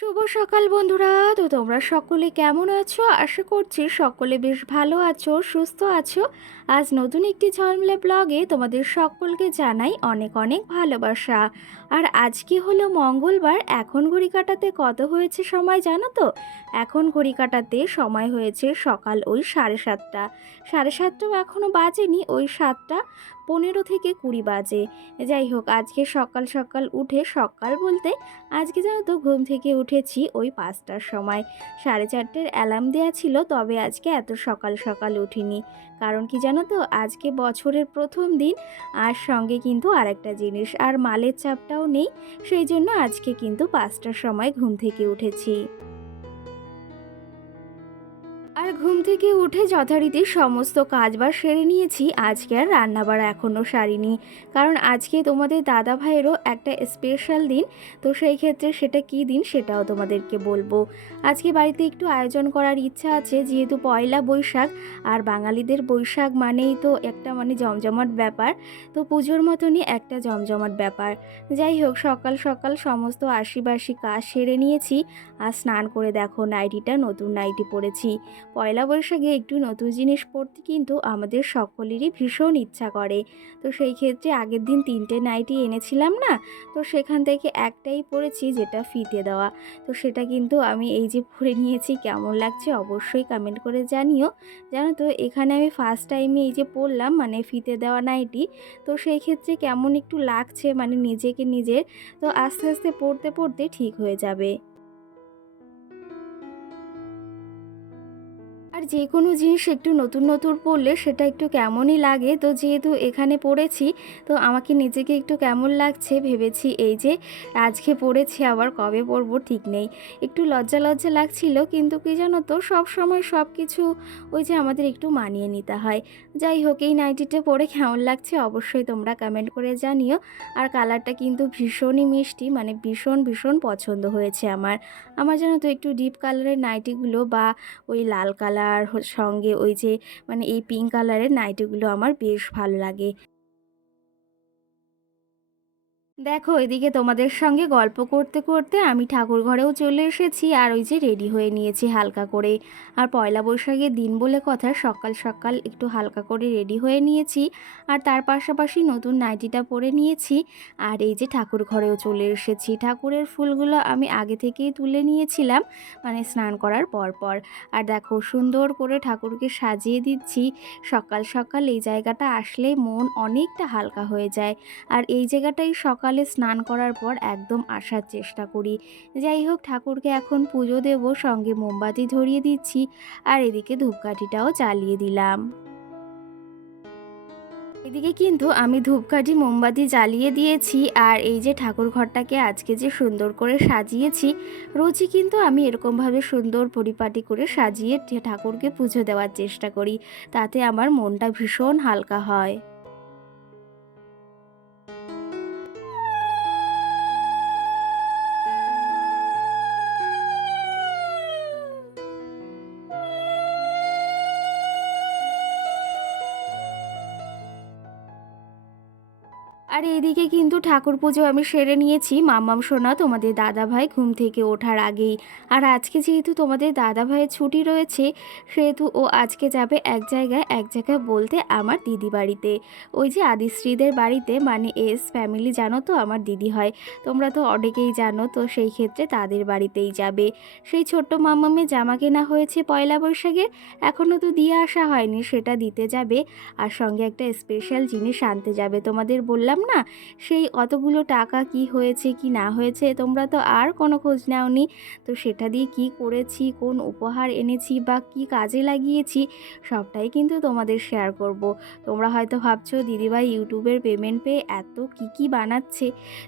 শুভ সকাল বন্ধুরা। তো তোমরা সকলে কেমন আছো? আশা করছি সকলে বেশ ভালো আছো, সুস্থ আছো। আজ নতুন একটি ঝলমলে ব্লগে তোমাদের সকলকে জানাই অনেক অনেক ভালোবাসা। আর আজকে হলো মঙ্গলবার। এখন ঘড়ি কাটাতে কত হয়েছে সময় জানো তো? এখন ঘড়ি কাটাতে সময় হয়েছে সকাল ওই 7:30। 7:30টাও এখনও বাজেনি, ওই 7:15 থেকে 20 বাজে। যাই হোক, আজকে সকাল সকাল উঠে, সকাল বলতে আজকে জানো তো ঘুম থেকে উঠেছি ওই 5টার সময়। 4:30টার অ্যালার্ম দেওয়া ছিল, তবে আজকে এত সকাল সকাল উঠিনি। কারণ কি জানো তো, আজকে বছরের প্রথম দিন। আর সঙ্গে কিন্তু আরেকটা জিনিস, আর মালের চাপটাও নেই। সেই জন্য আজকে কিন্তু 5টার সময় ঘুম থেকে উঠেছি। আর ঘুম থেকে উঠে যথারীতি সমস্ত কাজবাজ সেরে নিয়েছি। আজকে আর রান্নাবাড়া এখনও সারিনি, কারণ আজকে তোমাদের দাদা ভাইয়েরও একটা স্পেশাল দিন। তো সেই ক্ষেত্রে সেটা কী দিন সেটাও তোমাদেরকে বলবো। আজকে বাড়িতে একটু আয়োজন করার ইচ্ছা আছে, যেহেতু পয়লা বৈশাখ। আর বাঙালিদের বৈশাখ মানেই তো একটা জমজমাট ব্যাপার। তো পুজোর মতনই একটা জমজমাট ব্যাপার। যাই হোক, সকাল সকাল সমস্ত আশিবাসি কাজ সেরে নিয়েছি। আর স্নান করে দেখো, নাইটিটা নতুন নাইটি পরেছি। পয়লা বৈশাখে একটু নতুন জিনিস পরতে কিন্তু আমাদের সকলেরই ভীষণ ইচ্ছা করে। তো সেই ক্ষেত্রে আগের দিন 3টে নাইটি এনেছিলাম না, তো সেখান থেকে একটাই পরেছি, যেটা ফিতে দেওয়া। তো সেটা কিন্তু আমি এই যে পরে নিয়েছি, কেমন লাগছে অবশ্যই কমেন্ট করে জানিও। জানো তো, এখানে আমি ফার্স্ট টাইমে এই যে পরলাম, ফিতে দেওয়া নাইটি। তো সেই ক্ষেত্রে কেমন একটু লাগছে, নিজেকে নিজের। তো আস্তে আস্তে পরতে পরতে ঠিক হয়ে যাবে। আর যে কোনো জিনিস একটু নতুন নতুন পড়লে সেটা একটু কেমনই লাগে। তো যেহেতু এখানে পড়েছি, তো আমাকে নিজেকে একটু কেমন লাগছে ভেবেছি এই যে আজকে পড়েছি, আবার কবে পরবো ঠিক নেই। একটু লজ্জা লজ্জা লাগছিল, কিন্তু কি জানো তো, সব সময় সব কিছু ওই যে আমাদের একটু মানিয়ে নিতে হয়। যাই হোক, এই নাইটিটা পরে কেমন লাগছে অবশ্যই তোমরা কমেন্ট করে জানিও। আর কালারটা কিন্তু ভীষণই মিষ্টি, ভীষণ ভীষণ পছন্দ হয়েছে আমার। আমার জানো তো একটু ডিপ কালারের নাইটিগুলো বা ওই লাল কালার সঙ্গে ওই যে এই পিঙ্ক কালারের নাইটিগুলো আমার বেশ ভালো লাগে। দেখো, এদিকে তোমাদের সঙ্গে গল্প করতে করতে আমি ঠাকুর ঘরেও চলে এসেছি, আর ওই যে রেডি হয়ে নিয়েছি হালকা করে। আর পয়লা বৈশাখের দিন বলে কথা, সকাল সকাল একটু হালকা করে রেডি হয়ে নিয়েছি। আর তার পাশাপাশি নতুন নাইটিটা পরে নিয়েছি। আর এই যে ঠাকুর ঘরেও চলে এসেছি। ঠাকুরের ফুলগুলো আমি আগে থেকেই তুলে নিয়েছিলাম, স্নান করার পর পর। আর দেখো, সুন্দর করে ঠাকুরকে সাজিয়ে দিচ্ছি। সকাল সকাল এই জায়গাটা আসলে মন অনেকটা হালকা হয়ে যায়। আর এই জায়গাটাই সকালে স্নান করার পর একদম আসার চেষ্টা করি। যাই হোক, ঠাকুরকে এখন পুজো দেব, সঙ্গে মোমবাতি ধরিয়ে দিচ্ছি। আর এদিকে ধূপকাঠিটাও জ্বালিয়ে দিলাম। এদিকে কিন্তু আমি ধূপকাঠি মোমবাতি জ্বালিয়ে দিয়েছি। আর এই যে ঠাকুর ঘরটাকে আজকে যে সুন্দর করে সাজিয়েছি, রোজই কিন্তু আমি এরকমভাবে সুন্দর পরিপাটি করে সাজিয়ে ঠাকুরকে পুজো দেওয়ার চেষ্টা করি। তাতে আমার মনটা ভীষণ হালকা হয়। আর আর এইদিকে কিন্তু ঠাকুর পুজো আমি সেরে নিয়েছি। মাম্মাম সোনা তোমাদের দাদাভাই ঘুম থেকে ওঠার আগেই। আর আজকে যেহেতু তোমাদের দাদাভাইয়ের ছুটি রয়েছে, সেহেতু ও আজকে যাবে এক জায়গায় বলতে আমার দিদি বাড়িতে, ওই যে আদিশ্রীদের বাড়িতে, মানে এস ফ্যামিলি, জানো তো আমার দিদি হয়, তোমরা তো অনেকেই জানো। তো সেই ক্ষেত্রে তাদের বাড়িতেই যাবে। সেই ছোট্ট মাম্মামের জামা কেনা হয়েছে পয়লা বৈশাখের, এখনও তো দিয়ে আসা হয়নি, সেটা দিতে যাবে। আর সঙ্গে একটা স্পেশাল জিনিস আনতে যাবে। তোমাদের বললাম না সেই অতগুলো টাকা কি হয়েছে কি না হয়েছে, তোমরা তো আর কোনো খোঁজ নাওনি। তো সেটা দিয়ে কি করেছি, কোন উপহার এনেছি বা কি কাজে লাগিয়েছি, সবটাই কিন্তু তোমাদের শেয়ার করব। তোমরা হয়তো ভাবছো দিদিভাই ইউটিউবের পেমেন্ট পেয়ে এত কি বানাচ্ছে,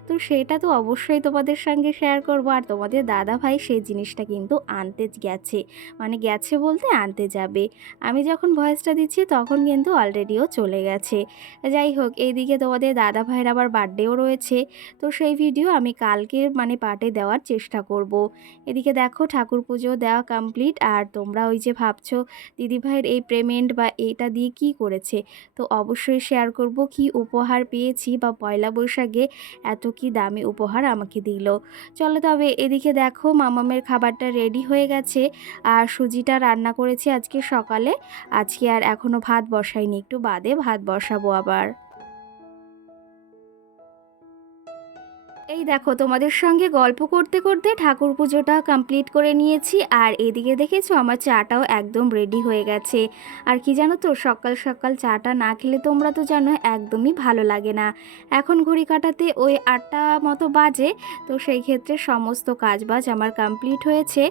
তো সেটা তো অবশ্যই তোমাদের সঙ্গে শেয়ার করব। আর তোমাদের দাদাভাই সেই জিনিসটা কিন্তু আনতে গেছে, মানে গেছে বলতে আনতে যাবে। আমি যখন ভয়েসটা দিচ্ছি তখন কিন্তু অলরেডিও চলে গেছে। যাই হোক, এইদিকে তোমাদের দাদা ভাইয়ের আবার বার্থডেও রয়েছে, তো সেই ভিডিও আমি কালকের মানে পার্টে দেওয়ার চেষ্টা করব। এদিকে দেখো ঠাকুর পুজো দেওয়া কমপ্লিট। আর তোমরা ওই যে ভাবছো দিদিভাইয়ের এই পেমেন্ট বা এইটা দিয়ে কি করেছে, তো অবশ্যই শেয়ার করব কি উপহার পেয়েছি বা পয়লা বৈশাখে এত কি দামি উপহার আমাকে দিল। চলো তবে এদিকে দেখো মামামের খাবারটা রেডি হয়ে গেছে। আর সুজিটা রান্না করেছি আজকে সকালে, আজকে আর এখনও ভাত বসাইনি, একটু বাদে ভাত বসাবো আবার। এই দেখো তোমাদের সঙ্গে গল্প করতে করতে ঠাকুর পুজোটা কমপ্লিট করে নিয়েছি। আর এদিকে দেখেছো আমার চাটাও একদম রেডি হয়ে গেছে। আর কি জানো তো, সকাল সকাল চাটা না খেলে তোমরা তো জানো একদমই ভালো লাগে না। এখন ঘড়ি কাটাতে ওই 8টা মতো বাজে। তো সেই ক্ষেত্রে সমস্ত কাজবাজ আমার কমপ্লিট হয়েছে।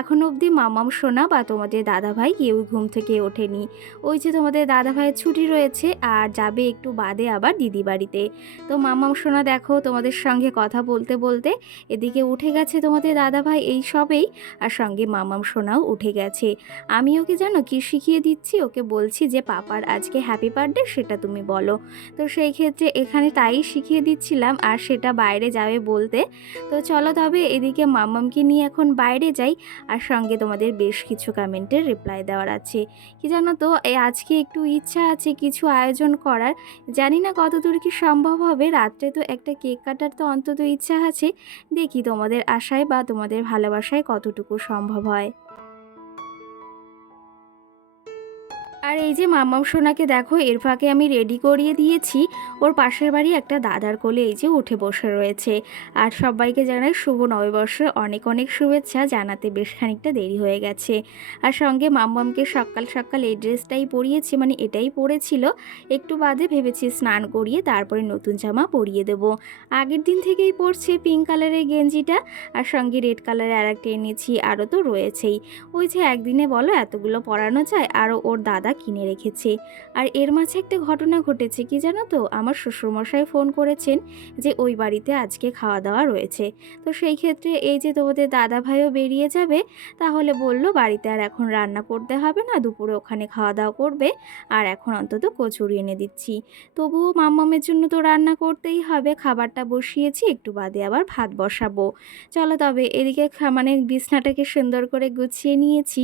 এখন অবধি মামাম সোনা বা তোমাদের দাদাভাই কেউই ঘুম থেকে ওঠেনি। ওই যে তোমাদের দাদাভাইয়ের ছুটি রয়েছে আর যাবে একটু বাদে আবার দিদি বাড়িতে। তো মামাম সোনা দেখো তোমাদের সঙ্গে কথা বলতে বলতে এদিকে উঠে গেছে তোমাদের দাদাভাই এই সবেই। আর সঙ্গে মামাম সোনাও উঠে গেছে। আমি ওকে জানো কি শিখিয়ে দিচ্ছি, ওকে বলছি যে পাপার আজকে হ্যাপি বার্থডে সেটা তুমি বলো। তো সেই ক্ষেত্রে এখানে তাই শিখিয়ে দিচ্ছিলাম, আর সেটা বাইরে যাবে বলতে। তো চলো তবে এদিকে মামামকে নিয়ে এখন বাইরে যাই। আর সঙ্গে তোমাদের বেশ কিছু কমেন্টের রিপ্লাই দেওয়ার আছে। কি জানো তো, আজকে একটু ইচ্ছা আছে কিছু আয়োজন করার, জানি না কতদূর কি সম্ভব হবে। রাত্রে তো একটা কেক কাটার তো অন্তত ইচ্ছা আছে, দেখি তোমাদের আশায় বা তোমাদের ভালোবাসায় কতটুকু সম্ভব হয়। আর এই যে মাম্মাম সোনাকে দেখো এর ফাঁকে আমি রেডি করিয়ে দিয়েছি। ওর পাশের বাড়ি একটা দাদার কোলে এই যে উঠে বসে রয়েছে। আর সবাইকে জানাই শুভ নববর্ষের অনেক অনেক শুভেচ্ছা, জানাতে বেশ খানিকটা দেরি হয়ে গেছে। আর সঙ্গে মাম্মামকে সকাল সকাল এই ড্রেসটাই পরিয়েছি, মানে এটাই পরেছিল। একটু বাদে ভেবেছি স্নান করিয়ে তারপরে নতুন জামা পরিয়ে দেব। আগের দিন থেকেই পরছে পিঙ্ক কালারের গেঞ্জিটা, আর সঙ্গে রেড কালারের আর একটা এনেছি, আরও তো রয়েছেই। ওই যে একদিনে বলো এতগুলো পরানো যায়, আরও ওর দাদা কিনে রেখেছে। আর এর মাঝে একটা ঘটনা ঘটেছে, কি জানো তো, আমার শ্বশুরমশাই ফোন করেছেন যে ওই বাড়িতে আজকে খাওয়া দাওয়া রয়েছে। তো সেই ক্ষেত্রে এই যে তোমাদের দাদা ভাইও বেরিয়ে যাবে, তাহলে বলল বাড়িতে আর এখন রান্না করতে হবে না, দুপুরে ওখানে খাওয়া দাওয়া করবে। আর এখন অন্তত কচুরি এনে দিচ্ছি। তবুও মাম্মামের জন্য তো রান্না করতেই হবে, খাবারটা বসিয়েছি, একটু বাদে আবার ভাত বসাবো। চলো তবে এদিকে মানে বিছনাটাকে সুন্দর করে গুছিয়ে নিয়েছি।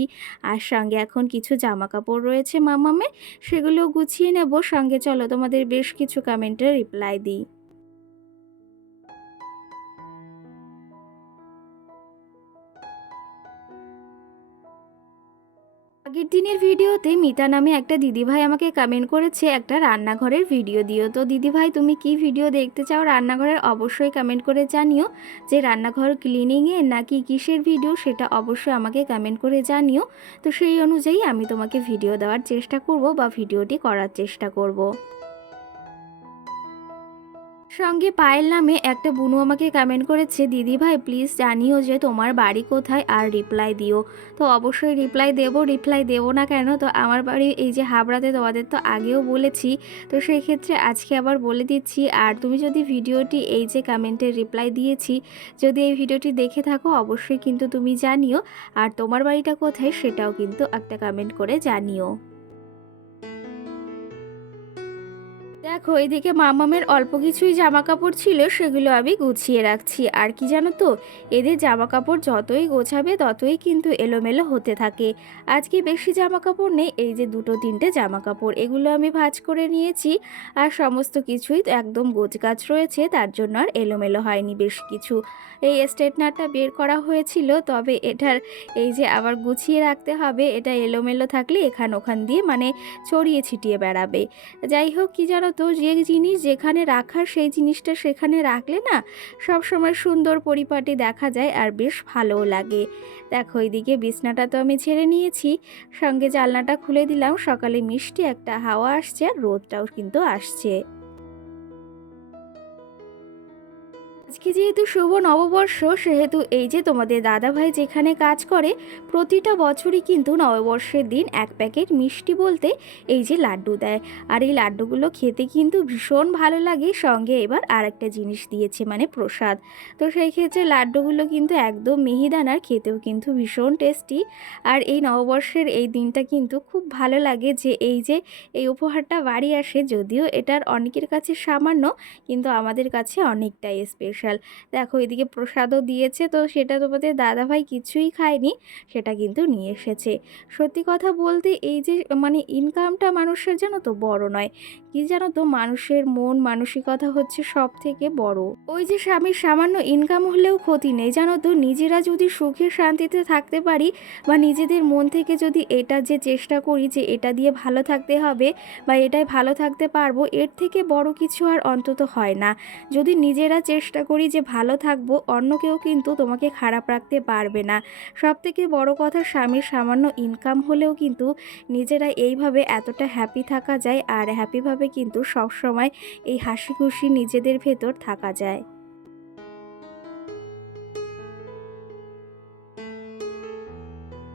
আর সঙ্গে এখন কিছু জামা কাপড় রয়েছে মামামে, সেগুলো গুছিয়ে নেব। সঙ্গে চলো তোমাদের বেশ কিছু কমেন্টের রিপ্লাই দিই। আগের দিনের ভিডিওতে মিতা নামে একটা দিদিভাই আমাকে কমেন্ট করেছে একটা রান্নাঘরের ভিডিও দিও। তো দিদিভাই তুমি কি ভিডিও দেখতে চাও রান্নাঘরের, অবশ্যই কমেন্ট করে জানিও। যে রান্নাঘর ক্লিনিংয়ের নাকি কিসের ভিডিও, সেটা অবশ্যই আমাকে কমেন্ট করে জানিও। তো সেই অনুযায়ী আমি তোমাকে ভিডিও দেওয়ার চেষ্টা করব বা ভিডিওটি করার চেষ্টা করব। সঙ্গে পায়েল নামে একটা বুনু আমাকে কমেন্ট করেছে, দিদি ভাই প্লিজ জানিও যে তোমার বাড়ি কোথায় আর রিপ্লাই দিও। তো অবশ্যই রিপ্লাই দেবো না কেন, তো আমার বাড়ি এই যে হাবড়াতে, তোমাদের তো আগেও বলেছি। তো সেই ক্ষেত্রে আজকে আবার বলে দিচ্ছি। আর তুমি যদি ভিডিওটি এই যে কমেন্টের রিপ্লাই দিয়েছি, যদি এই ভিডিওটি দেখে থাকো অবশ্যই কিন্তু তুমি জানিও। আর তোমার বাড়িটা কোথায় সেটাও কিন্তু একটা কমেন্ট করে জানিও। দেখো এদিকে মামামের অল্প কিছুই জামা কাপড় ছিল, সেগুলো আমি গুছিয়ে রাখছি। আর কি জানো তো, এদের জামা কাপড় যতই গোছাবে ততই কিন্তু এলোমেলো হতে থাকে। আজকে বেশি জামা কাপড় নেই, এই যে দুটো তিনটে জামা কাপড়, এগুলো আমি ভাঁজ করে নিয়েছি। আর সমস্ত কিছুই তো একদম গোছগাছ রয়েছে, তার জন্য আর এলোমেলো হয়নি বেশ কিছু। এই স্ট্রেটনারটা বের করা হয়েছিল, তবে এটার এই যে আবার গুছিয়ে রাখতে হবে, এটা এলোমেলো থাকলে এখান ওখান দিয়ে মানে ছড়িয়ে ছিটিয়ে বেড়াবে। যাই হোক, কি জানো তো, যে জিনিস যেখানে রাখার সেই জিনিসটা সেখানে রাখলে না সব সময় সুন্দর পরিপাটি দেখা যায় আর বেশ ভালোও লাগে। দেখো এইদিকে বিছনাটা তো আমি ছেড়ে নিয়েছি, সঙ্গে জানলাটা খুলে দিলাম। সকালে মিষ্টি একটা হাওয়া আসছে আর রোদটাও কিন্তু আসছে। আজকে যেহেতু শুভ নববর্ষ, সেহেতু এই যে তোমাদের দাদাভাই যেখানে কাজ করে প্রতিটা বছরই কিন্তু নববর্ষের দিন এক প্যাকেট মিষ্টি বলতে এই যে লাড্ডু দেয়। আর এই লাড্ডুগুলো খেতে কিন্তু ভীষণ ভালো লাগে, সঙ্গে এবার আর একটা জিনিস দিয়েছে মানে প্রসাদ। তো সেই ক্ষেত্রে লাড্ডুগুলো কিন্তু একদম মিহিদানার, খেতেও কিন্তু ভীষণ টেস্টি। আর এই নববর্ষের এই দিনটা কিন্তু খুব ভালো লাগে যে এই উপহারটা বাড়ি আসে, যদিও এটার অনেকের কাছে সামান্য, কিন্তু আমাদের কাছে অনেকটাই স্পেশাল। দেখো এদিকে প্রসাদও দিয়েছে, তো সেটা তোমাদের দাদাভাই কিছুই খায়নি, সেটা কিন্তু নিয়ে এসেছে। সত্যি কথা বলতে এই যে মানে ইনকামটা মানুষের জানো তো বড় নয়, কি জানো তো, মানুষের মন মানসিকতা হচ্ছে সব থেকে বড়। ওই যে স্বামীর সামান্য ইনকাম হলেও ক্ষতি নেই জানো তো, নিজেরা যদি সুখে শান্তিতে থাকতে পারি বা নিজেদের মন থেকে যদি এটা যে চেষ্টা করি যে এটা দিয়ে ভালো থাকতে হবে বা এটাই ভালো থাকতে পারবো, এর থেকে বড় কিছু আর অন্তত হয় না। যদি নিজেরা চেষ্টা করি যে ভালো থাকবো, অন্য কেউ কিন্তু তোমাকে খারাপ রাখতে পারবে না। সব থেকে বড় কথা, স্বামীর সামান্য ইনকাম হলেও কিন্তু নিজেরা এইভাবে এতটা হ্যাপি থাকা যায়, আর হ্যাপিভাবে কিন্তু সব সময় এই হাসি খুশি নিজেদের ভেতর থাকা যায়।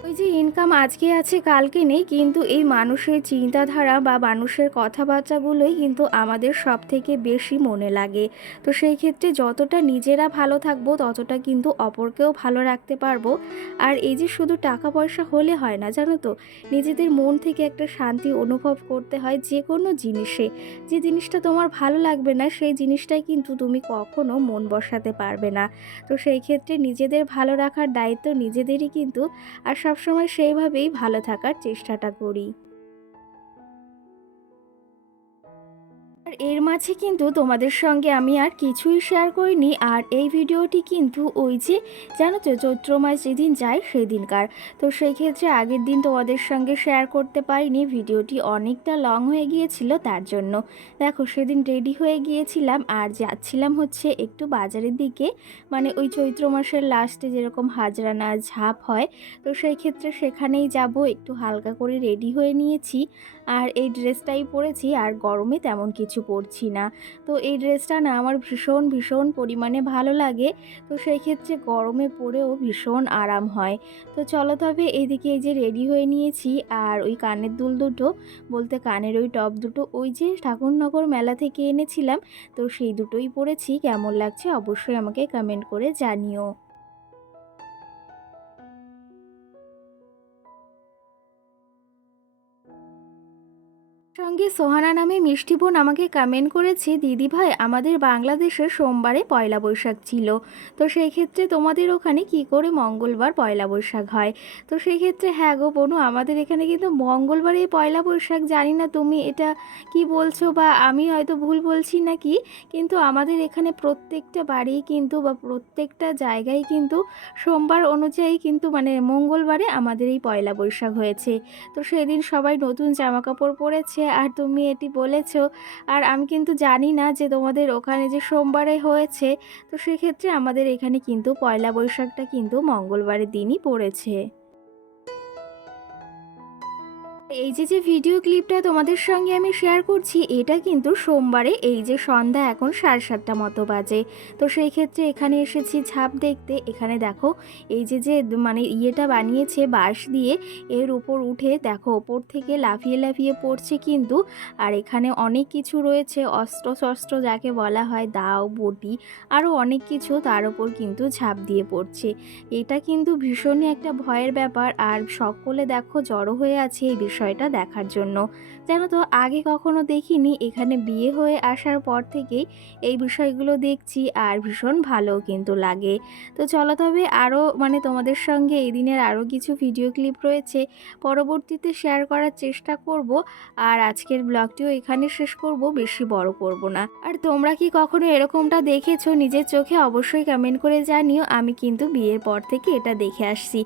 ওই যে ইনকাম আজকে আছে কালকে নেই, কিন্তু এই মানুষের চিন্তাধারা বা মানুষের কথাবার্তাগুলোই কিন্তু আমাদের সব থেকে বেশি মনে লাগে। তো সেই ক্ষেত্রে যতটা নিজেরা ভালো থাকবো ততটা কিন্তু অপরকেও ভালো রাখতে পারবো। আর এই যে শুধু টাকা পয়সা হলে হয় না জানো তো, নিজেদের মন থেকে একটা শান্তি অনুভব করতে হয় যে কোনো জিনিসে। যে জিনিসটা তোমার ভালো লাগবে না সেই জিনিসটাই কিন্তু তুমি কখনো মন বসাতে পারবে না। তো সেই ক্ষেত্রে নিজেদের ভালো রাখার দায়িত্ব নিজেদেরই কিন্তু, আর সবসময় সেইভাবেই ভালো থাকার চেষ্টাটা করি। আর এর মাঝে কিন্তু তোমাদের সঙ্গে আমি আর কিছুই শেয়ার করিনি। আর এই ভিডিওটি কিন্তু ওই যে জানো তো, চৈত্র মাস যেদিন যায় সেদিনকার। তো সেই ক্ষেত্রে আগের দিন তোমাদের সঙ্গে শেয়ার করতে পারিনি, ভিডিওটি অনেকটা লং হয়ে গিয়েছিল, তার জন্য। দেখো সেদিন রেডি হয়ে গিয়েছিলাম আর যাচ্ছিলাম হচ্ছে একটু বাজারের দিকে, মানে ওই চৈত্র মাসের লাস্টে যেরকম হাজরানা ঝাঁপ হয়, তো সেই ক্ষেত্রে সেখানেই যাব। একটু হালকা করে রেডি হয়ে নিয়েছি আর এই ড্রেসটাই পরেছি, আর গরমে তেমন কিছু পরছি না। তো এই ড্রেসটা না আমার ভীষণ ভীষণ পরিমাণে ভালো লাগে, তো সেই ক্ষেত্রে গরমে পরেও ভীষণ আরাম হয়। তো চলো তবে এদিকে এই যে রেডি হয়ে নিয়েছি, আর ওই কানের দুল দুটো বলতে কানের ওই টপ দুটো ওই যে ঠাকুরনগর মেলা থেকে এনেছিলাম, তো সেই দুটোই পরেছি। কেমন লাগছে অবশ্যই আমাকে কমেন্ট করে জানিও। সঙ্গে সোহানা নামে মিষ্টি বোন আমাকে কমেন্ট করেছে, দিদি ভাই আমাদের বাংলাদেশে সোমবারে পয়লা বৈশাখ ছিল, তো সেই ক্ষেত্রে তোমাদের ওখানে কি করে মঙ্গলবার পয়লা বৈশাখ হয়। তো সেই ক্ষেত্রে হ্যাঁ গো বোনু, আমাদের এখানে কিন্তু মঙ্গলবারে পয়লা বৈশাখ। জানি না তুমি এটা কি বলছো বা আমি হয়তো ভুল বলছি নাকি, কিন্তু আমাদের এখানে প্রত্যেকটা বাড়ি কিন্তু বা প্রত্যেকটা জায়গায় কিন্তু সোমবার অনুযায়ী কিন্তু মানে মঙ্গলবারে আমাদের এই পয়লা বৈশাখ হয়েছে। তো সেদিন সবাই নতুন জামা কাপড় পরেছে আর তুমি এটি বলেছো। আর আমি কিন্তু জানি না যে তোমাদের ওখানে যে সোমবারে হয়েছে, তো সেক্ষেত্রে আমাদের এখানে কিন্তু পয়লা বৈশাখটা কিন্তু মঙ্গলবারের দিনই পড়েছে। এই যে ভিডিও ক্লিপটা তোমাদের সঙ্গে আমি শেয়ার করছি, এটা কিন্তু সোমবারে এই যে সন্ধ্যা এখন 7:30 মতো বাজে। তো সেই ক্ষেত্রে এখানে এসেছি ছাপ দেখতে। এখানে দেখো এই যে মানে ইয়েটা বানিয়েছে বাঁশ দিয়ে, এর উপর উঠে দেখো ওপর থেকে লাফিয়ে লাফিয়ে পড়ছে কিন্তু। আর এখানে অনেক কিছু রয়েছে, অস্ত্র শস্ত্র যাকে বলা হয়, দাও বটি আরও অনেক কিছু, তার উপর কিন্তু ঝাঁপ দিয়ে পড়ছে। এটা কিন্তু ভীষণই একটা ভয়ের ব্যাপার, আর সকলে দেখো জড়ো হয়ে আছে এই বিষয়ে বিষয়টা দেখার জন্য। জানো তো আগে কখনো দেখিনি, এখানে বিয়ে হয়ে আসার পর থেকেই এই বিষয়গুলো দেখছি আর ভীষণ ভালোও কিন্তু লাগে। তো চলো তবে আরও তোমাদের সঙ্গে এই দিনের আরও কিছু ভিডিও ক্লিপ রয়েছে, পরবর্তীতে শেয়ার করার চেষ্টা করব। আর আজকের ব্লগটিও এখানে শেষ করব, বেশি বড় করব না। আর তোমরা কি কখনো এরকমটা দেখেছো নিজের চোখে? অবশ্যই কমেন্ট করে জানিও। আমি কিন্তু বিয়ের পর থেকে এটা দেখে আসছি,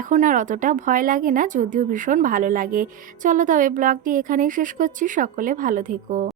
এখন আর অতটা ভয় লাগে না, যদিও ভীষণ ভালো লাগে। চলো তবে ব্লগটি এখানেই শেষ করছি, সকলে ভালো থেকো।